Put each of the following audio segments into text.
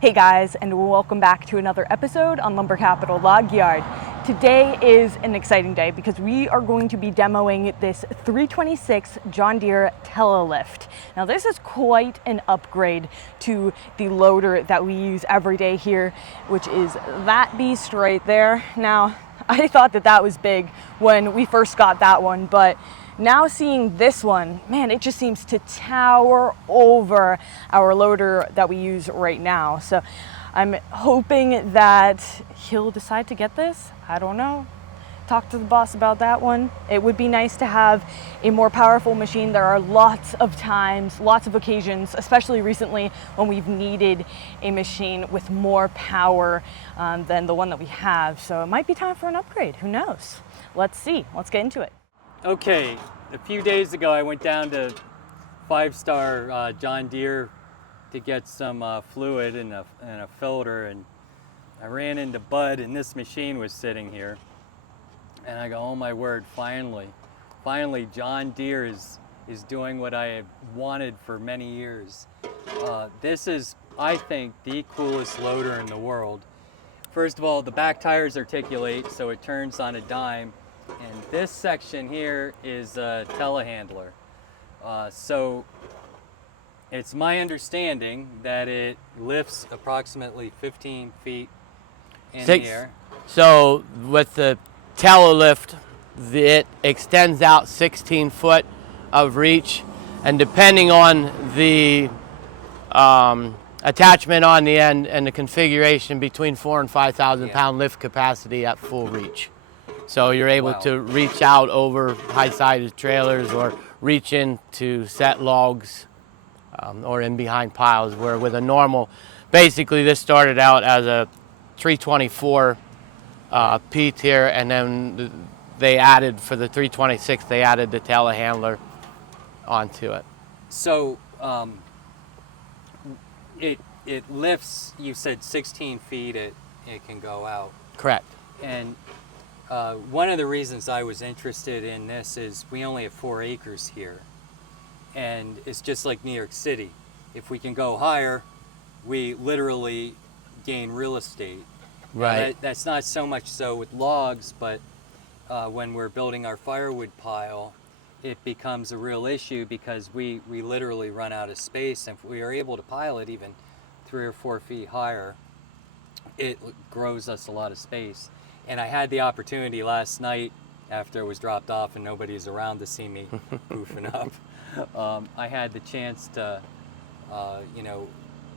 Hey guys, and welcome back to another episode on Lumber Capital Log Yard. Today is an exciting day because we are going to be demoing this 326 John Deere TeleLift. Now this is quite an upgrade to the loader that we use every day here, which is that beast right there. Now, I thought that was big when we first got that one, but now seeing this one, man, it just seems to tower over our loader that we use right now. So I'm hoping that he'll decide to get this. I don't know. Talk to the boss about that one. It would be nice to have a more powerful machine. There are lots of times, lots of occasions, especially recently, when we've needed a machine with more power than the one that we have. So it might be time for an upgrade. Who knows? Let's see. Let's get into it. Okay, a few days ago I went down to 5-star John Deere to get some fluid and a filter, and I ran into Bud and this machine was sitting here. And I go, oh my word, finally John Deere is doing what I have wanted for many years. This is, I think, the coolest loader in the world. First of all, the back tires articulate, so it turns on a dime. And this section here is a telehandler. So it's my understanding that it lifts approximately 15 feet in the air. So with the TeleLift, it extends out 16 foot of reach, and depending on the attachment on the end and the configuration, between 4,000 and 5,000 pound lift capacity at full reach. So you're able to reach out over high-sided trailers or reach in to set logs or in behind piles, where with a normal, basically this started out as a 324 P tier, and then they added, for the 326, they added the telehandler onto it. So it lifts, you said 16 feet it can go out. Correct. And one of the reasons I was interested in this is we only have 4 acres here, and it's just like New York City. If we can go higher, we literally gain real estate. Right. That's not so much so with logs, but when we're building our firewood pile, it becomes a real issue because we literally run out of space. And if we are able to pile it even 3 or 4 feet higher, it grows us a lot of space. And I had the opportunity last night after it was dropped off and nobody's around to see me goofing up. I had the chance to,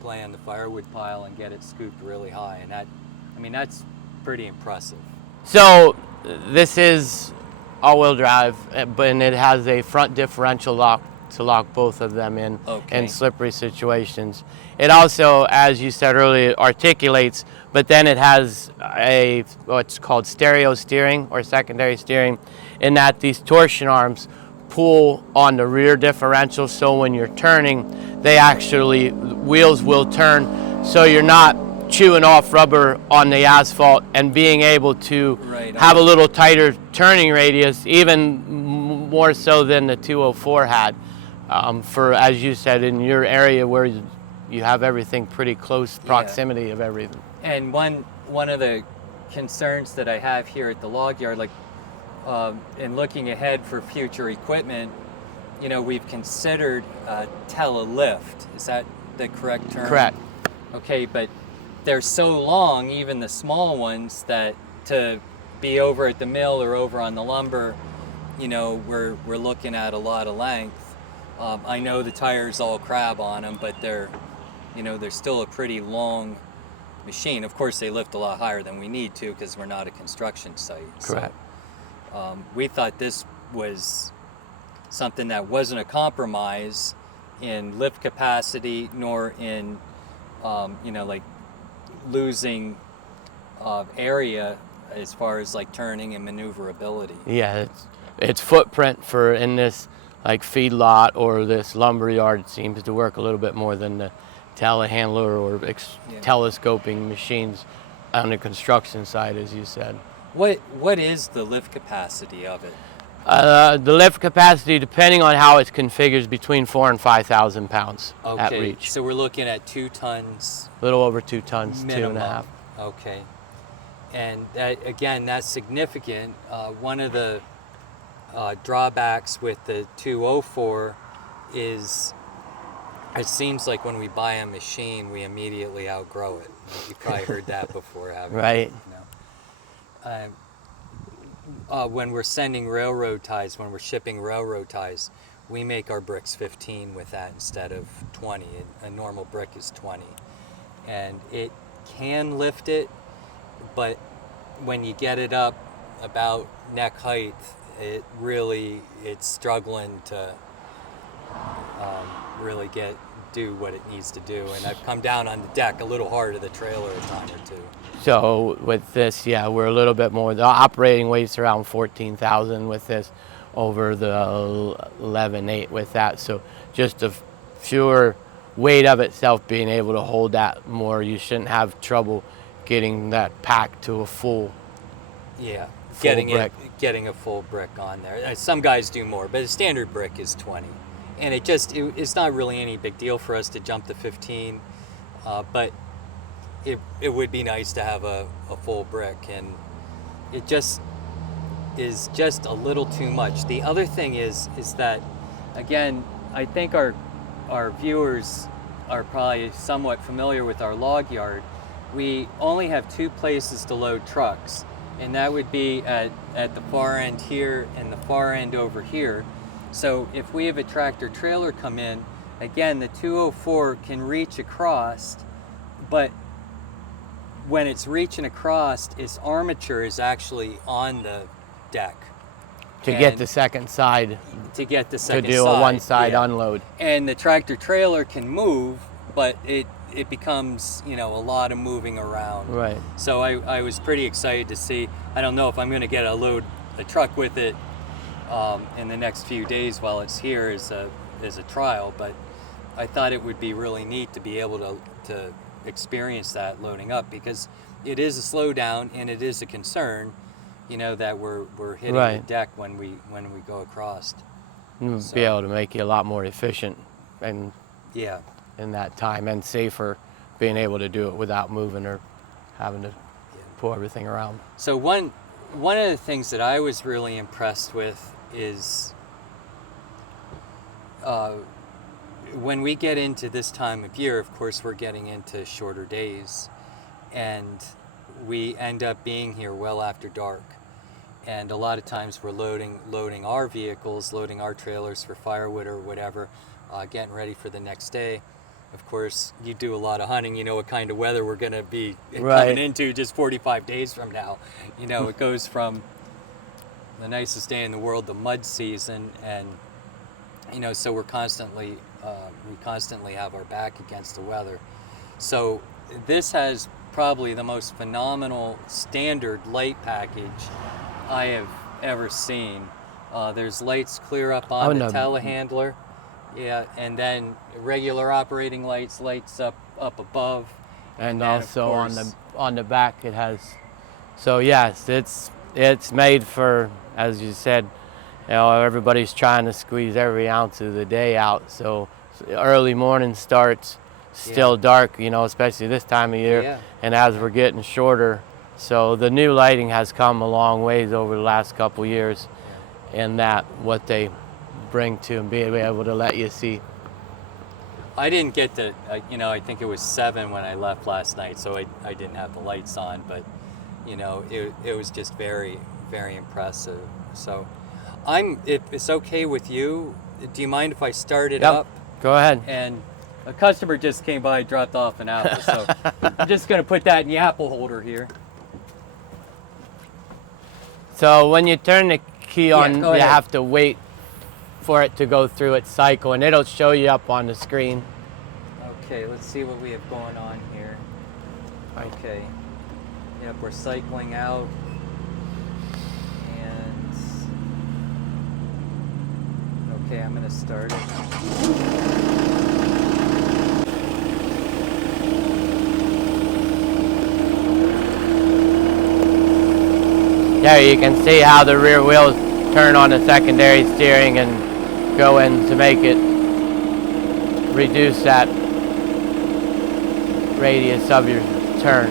play on the firewood pile and get it scooped really high. And that's pretty impressive. So this is all-wheel drive, and it has a front differential lock to lock both of them in slippery situations. It also, as you said earlier, articulates, but then it has what's called stereo steering or secondary steering, in that these torsion arms pull on the rear differential, so when you're turning, wheels will turn, so you're not chewing off rubber on the asphalt, and being able to have a little tighter turning radius, even more so than the 204 had. For, as you said, in your area where you have everything pretty close proximity of everything. And one of the concerns that I have here at the log yard, in looking ahead for future equipment, we've considered TeleLift. Is that the correct term? Correct. Okay, but they're so long, even the small ones, that to be over at the mill or over on the lumber, we're looking at a lot of length. I know the tires all crab on them, but they're still a pretty long machine. Of course, they lift a lot higher than we need to because we're not a construction site. Correct. So, we thought this was something that wasn't a compromise in lift capacity, nor in, losing area as far as turning and maneuverability. Yeah, its footprint for in this feedlot or this lumber yard seems to work a little bit more than the telehandler or telescoping machines on the construction side, as you said. What is the lift capacity of it? The lift capacity, depending on how it's configured, is between 4,000 and 5,000 pounds at reach. So we're looking at 2 tons. A little over 2 tons, Minimum. 2.5. Okay. And that, again, that's significant. One of the drawbacks with the 204 is it seems like when we buy a machine, we immediately outgrow it. You've probably heard that before, haven't you? Right. When we're sending railroad ties, when we're shipping railroad ties, we make our bricks 15 with that instead of 20. A normal brick is 20. And it can lift it, but when you get it up about neck height, it's struggling to really do what it needs to do. And I've come down on the deck a little hard of the trailer a time or two. So with this, yeah, we're a little bit more. The operating weight's around 14,000 with this, over the 11.8 with that. So just a fewer weight of itself, being able to hold that more, you shouldn't have trouble getting that pack to a full. Yeah, full brick. getting a full brick on there. Some guys do more, but a standard brick is 20. And it's not really any big deal for us to jump to 15, but it would be nice to have a full brick, and it just is just a little too much. The other thing is that, again, I think our viewers are probably somewhat familiar with our log yard. We only have 2 places to load trucks, and that would be at the far end here and the far end over here. So if we have a tractor trailer come in, again, the 204 can reach across, but when it's reaching across, its armature is actually on the deck. To get the second side. To get the second side. To do a one-side unload. And the tractor trailer can move, but it becomes, a lot of moving around. Right. So I was pretty excited to see. I don't know if I'm going to get a truck with it in the next few days while it's here as a trial, but I thought it would be really neat to be able to experience that loading up, because it is a slowdown and it is a concern, that we're hitting the deck when we go across. You'll be able to make you a lot more efficient and yeah, in that time, and safer, being able to do it without moving or having to pull everything around. So one of the things that I was really impressed with is when we get into this time of year, of course, we're getting into shorter days, and we end up being here well after dark. And a lot of times we're loading our vehicles, loading our trailers for firewood or whatever, getting ready for the next day. Of course, you do a lot of hunting, you know what kind of weather we're going to be coming into just 45 days from now. It goes from the nicest day in the world, the mud season, and so we constantly have our back against the weather. So this has probably the most phenomenal standard light package I have ever seen. There's lights clear up on the telehandler, and then regular operating lights up above, and also on the back it has. So yes, it's made for, as you said, everybody's trying to squeeze every ounce of the day out. So early morning starts, still dark, especially this time of year. And as we're getting shorter, so the new lighting has come a long ways over the last couple years, and that what they bring to and being able to let you see. I didn't get to, I think it was 7 when I left last night, so I didn't have the lights on, but it was just very, very impressive. So if it's okay with you, do you mind if I start it up? Go ahead. And a customer just came by, dropped off an apple, so I'm just going to put that in the apple holder here. So when you turn the key on, you have to wait for it to go through its cycle, and it'll show you up on the screen. Okay, let's see what we have going on here. Okay. Yep, we're cycling out. And okay, I'm going to start it. There you can see how the rear wheels turn on the secondary steering and go in to make it reduce that radius of your turn.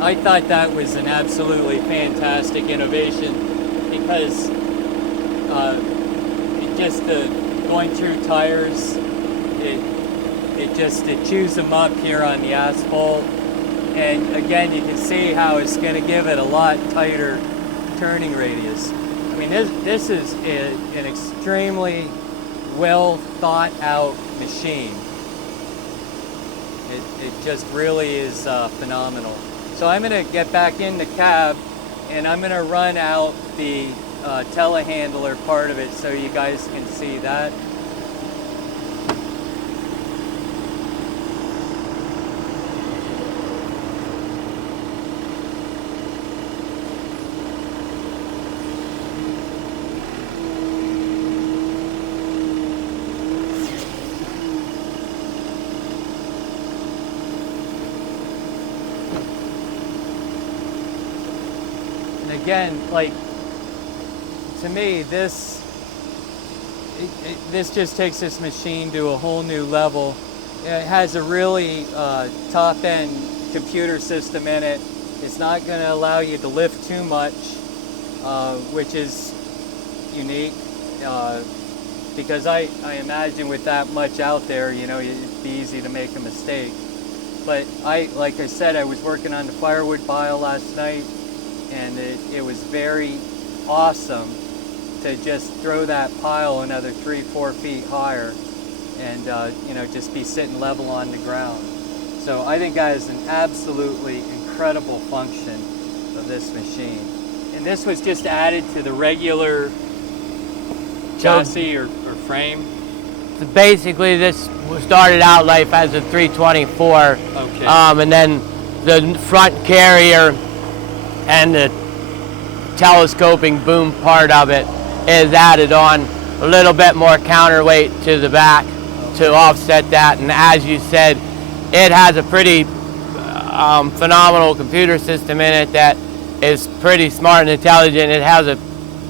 I thought that was an absolutely fantastic innovation because going through tires, it chews them up here on the asphalt, and again you can see how it's going to give it a lot tighter turning radius. I mean, this is an extremely well thought out machine. It just really is phenomenal. So I'm going to get back in the cab and I'm going to run out the telehandler part of it so you guys can see that. Again, like, to me, this just takes this machine to a whole new level. It has a really top-end computer system in it. It's not going to allow you to lift too much, which is unique, because I imagine with that much out there, you know, it'd be easy to make a mistake. But like I said, I was working on the firewood pile last night, and it was very awesome to just throw that pile another 3-4 feet higher and you know, just be sitting level on the ground. So I think that is an absolutely incredible function of this machine. And this was just added to the regular chassis or frame. Basically, this started out life as a 324, Okay. And then the front carrier and the telescoping boom part of it is added on, a little bit more counterweight to the back to offset that. And as you said, it has a pretty phenomenal computer system in it that is pretty smart and intelligent. It has a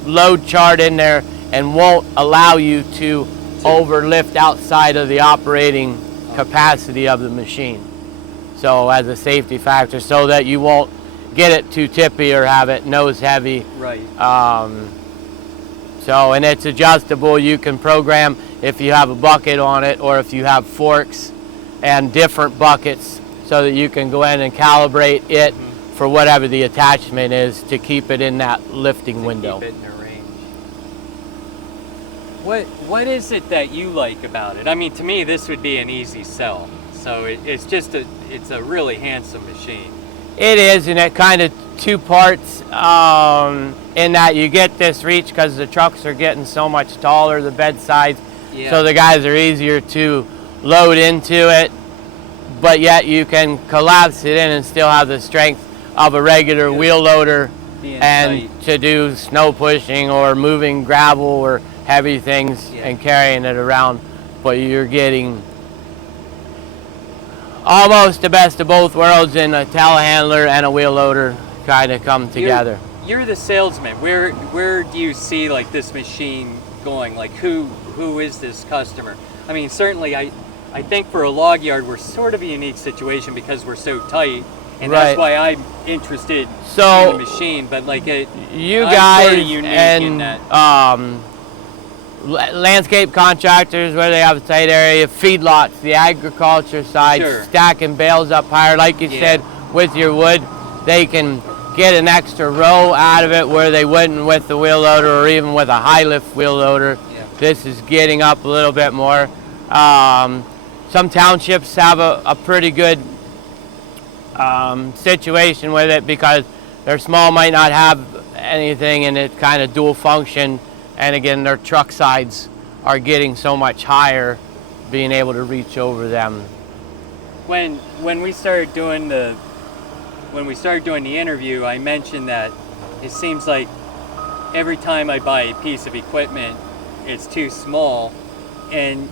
load chart in there and won't allow you to overlift outside of the operating capacity of the machine. So as a safety factor, so that you won't get it too tippy or have it nose heavy. Right. And it's adjustable. You can program if you have a bucket on it or if you have forks and different buckets, so that you can go in and calibrate it for whatever the attachment is to keep it in that lifting window. Keep it in the range. What is it that you like about it? I mean, to me, this would be an easy sell. So it's a really handsome machine. It is, and it kind of two parts in that you get this reach because the trucks are getting so much taller, the bed sides, so the guys are easier to load into it, but yet you can collapse it in and still have the strength of a regular wheel loader and tight to do snow pushing or moving gravel or heavy things and carrying it around. But you're getting almost the best of both worlds in a telehandler and a wheel loader kind of come together. You're the salesman. Where do you see like this machine going? Like who is this customer? I mean, certainly I think for a log yard we're sort of a unique situation because we're so tight, and that's why I'm interested in the machine. But like you guys sort of unique and in that. Landscape contractors where they have a tight area, feedlots, the agriculture side, stacking bales up higher, like you said, with your wood, they can get an extra row out of it where they wouldn't with the wheel loader or even with a high lift wheel loader. This is getting up a little bit more. Some townships have a pretty good situation with it because they're small, might not have anything, and it's kind of dual function. And again, their truck sides are getting so much higher, being able to reach over them. When we started doing the interview, I mentioned that it seems like every time I buy a piece of equipment, it's too small, and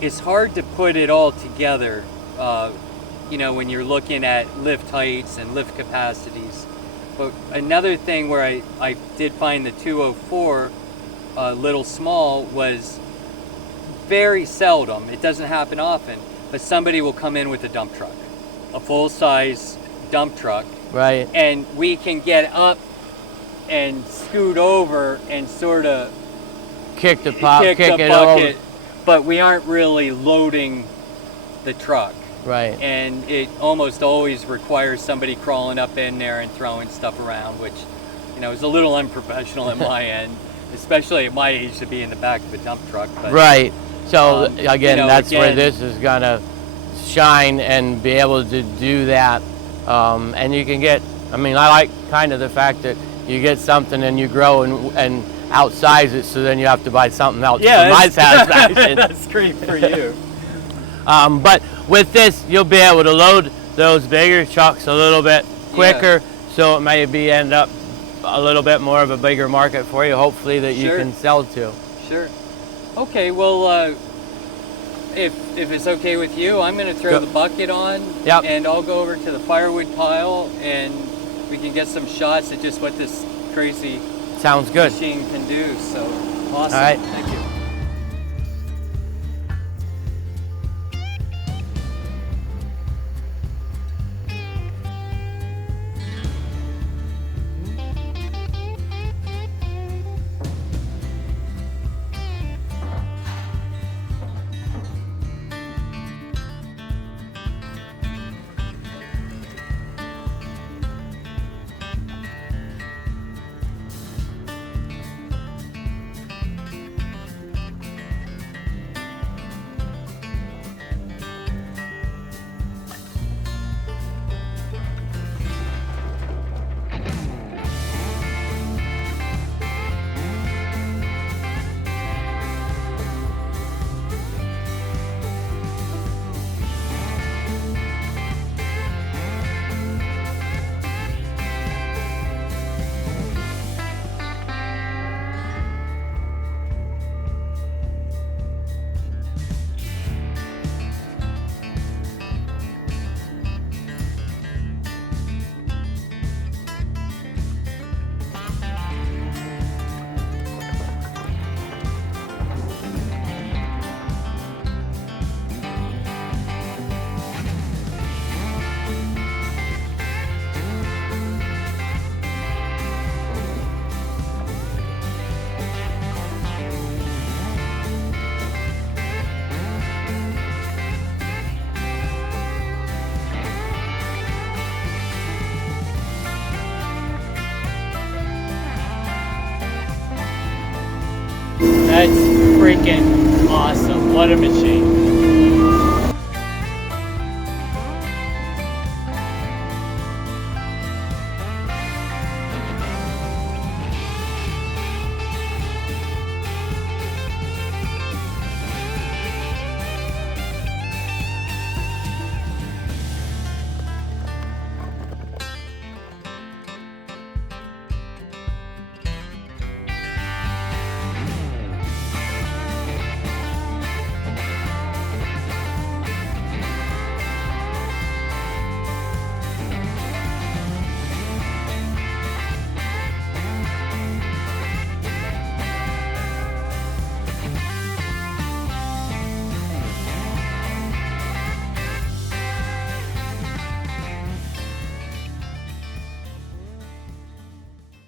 it's hard to put it all together. You know, when you're looking at lift heights and lift capacities. But another thing where I did find the 204 a little small was very seldom, it doesn't happen often, but somebody will come in with a dump truck, a full-size dump truck. Right. And we can get up and scoot over and sort of Kick the kick the it bucket, over. but we aren't really loading the truck. Right. And it almost always requires somebody crawling up in there and throwing stuff around, which, is a little unprofessional at my end, especially at my age to be in the back of a dump truck. But, right. So again, that's where again, this is gonna shine and be able to do that. And you can get, I like kind of the fact that you get something and you grow and outsize it, so then you have to buy something else for my satisfaction. That's great for you. But with this, you'll be able to load those bigger trucks a little bit quicker, so it may end up a little bit more of a bigger market for you, hopefully, that you can sell to. Sure. Okay, well, if it's okay with you, I'm going to throw the bucket on, and I'll go over to the firewood pile, and we can get some shots at just what this crazy machine can do. So, awesome. All right. Thank you. That's freaking awesome. What a machine.